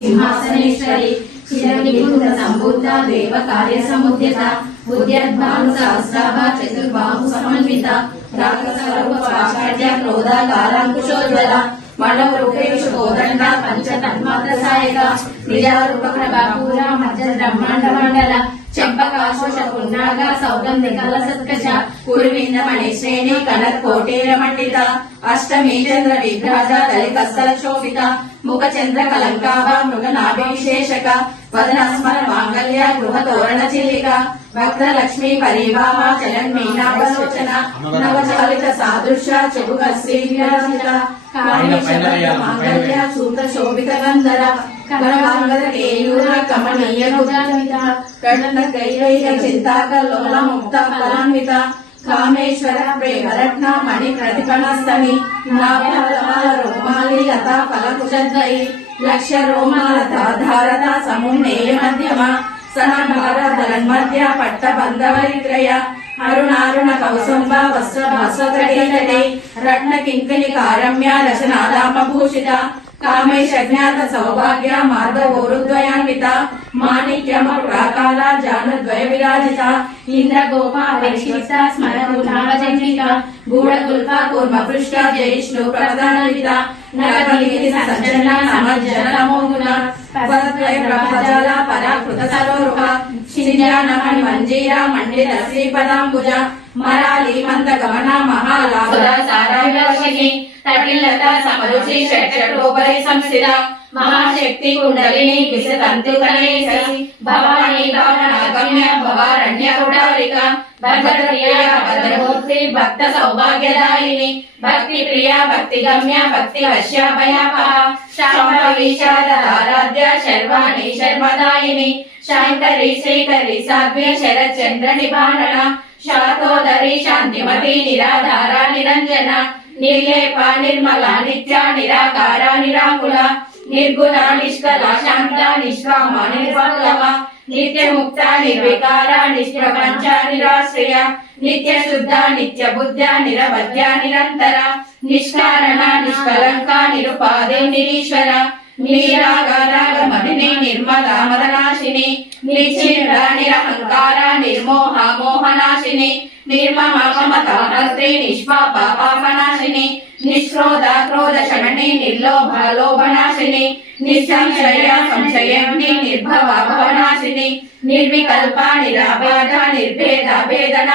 సింహాసనేశ్వరి చిరనిపుణ సంబుద్ధ దేవ కార్య సముద్యత ఉద్యద్భాను సహస్రాభ చతుర్బాహు సమన్విత రాగస్వరూప పాచార్య క్రోధ కాలాంకుశోజ్వల మండవ రూపేషు పంచ తన్మాత్ర సాయక నిజారూప ప్రభాపూర మధ్య బ్రహ్మాండ మండల చెంపకాశోష పున్నాగ సౌగంధి కల కురువింద మణిశ్రేణి కోటేర మండిత చంద్ర విభ్రాజ దళితస్థల శోభిత ముఖ చంద్ర కలంకాభ మృగ నాభివిశేషక మాంగళ్య గృహ తోరణ చిల్లిక భక్త లక్ష్మీ పరివాహ చలన్ మీనాభలోచన నవచాలిత సాదృశ్య చెబుక శ్రీ విరాజిత కాళీ శబద మాంగళ్య సూత శోభిత గంధర కరవాంగద కేయూర కమనీయ గుజాన్విత కడంద కైవైక చింతాక లోల ముక్త ఫలాన్విత కామేశ్వర ప్రేమరత్న మణి ప్రతిపణస్థని నాభ్యాల రోమాలి లత ఫలకుశద్వయి లక్ష రోమాలతాధారత సమున్నేయ మధ్యమ సహభారధన్మధ్య పట్ట బంధవరిత్రయ అరుణారుణ కౌసుంబ వస్త్ర భాస్వతటే రత్న కింకిణి కారమ్య రచనాదామభూషిత కామేషజ్ఞాత కామేశ జ్ఞాత సౌభాగ్య మార్గవోరుద్వయాన్విత మాణిక్యమ ప్రాకాల జానుద్వయ విరాజిత ఇంద్ర గోప పరిశిష్ట స్మరూనావజన్విత గూఢగుల్ప కూర్మ పృష్ట జయిష్ణు ప్రధానవిత నరబలిగిరి సజ్జన సమజ్జన నమోగుణ పరద్వయ ప్రభజాల పరాకృత సరోరుహ శింజానమణి మంజీరా మండిర శ్రీపదాంబుజ మరాలి మంద గమన మహాలాభద సారావివర్షిణి తటిల్లత సమరుచి షట్షటోపరి సంస్థిత మహాశక్తి కుండలిని విశతంతు కనైసి భవాని భవనాగమ్య భవారణ్య కుటారిక భద్రప్రియ భద్రమూర్తి భక్త సౌభాగ్యదాయిని. భక్తి ప్రియ భక్తి గమ్య భక్తి వశ్య భయాప. శాంభవిషారాధ్య శర్వాణి శర్మదాయిని. శాంకరి శ్రీకరి సాధ్వ్య శరచంద్ర నిబాణన శాతోదరి శాంతిమతి నిరాధార నిరంజన నిర్లేప నిర్మల నిత్య నిరాకార నిరాకుల నిర్గుణ నిష్కల శాంత నిష్కామ నిర్వల్లవ నిత్య ముక్త నిర్వికార నిష్ప్రపంచ నిరాశ్రయ నిత్య శుద్ధ నిత్య బుద్ధ నిరవధ్య నిరంతర నిష్కారణ నిష్కలంక నిరుపాదే నిరీశ్వర నీరాగారాగమణిని నిర్మల మదనాశిని నిశ్చిర నిరహంక నిర్మోహ మోహనాశిని నిర్మమ మమతాహర్త్రి నిష్పాప పాపనాశిని నిశ్రోధ క్రోధ శమని నిర్లోభ లోభనాశిని నిస్సంశయ సంశయని నిర్భవ భవనాశిని నిర్వికల్ప నిరాబాధ నిర్భేద భేదన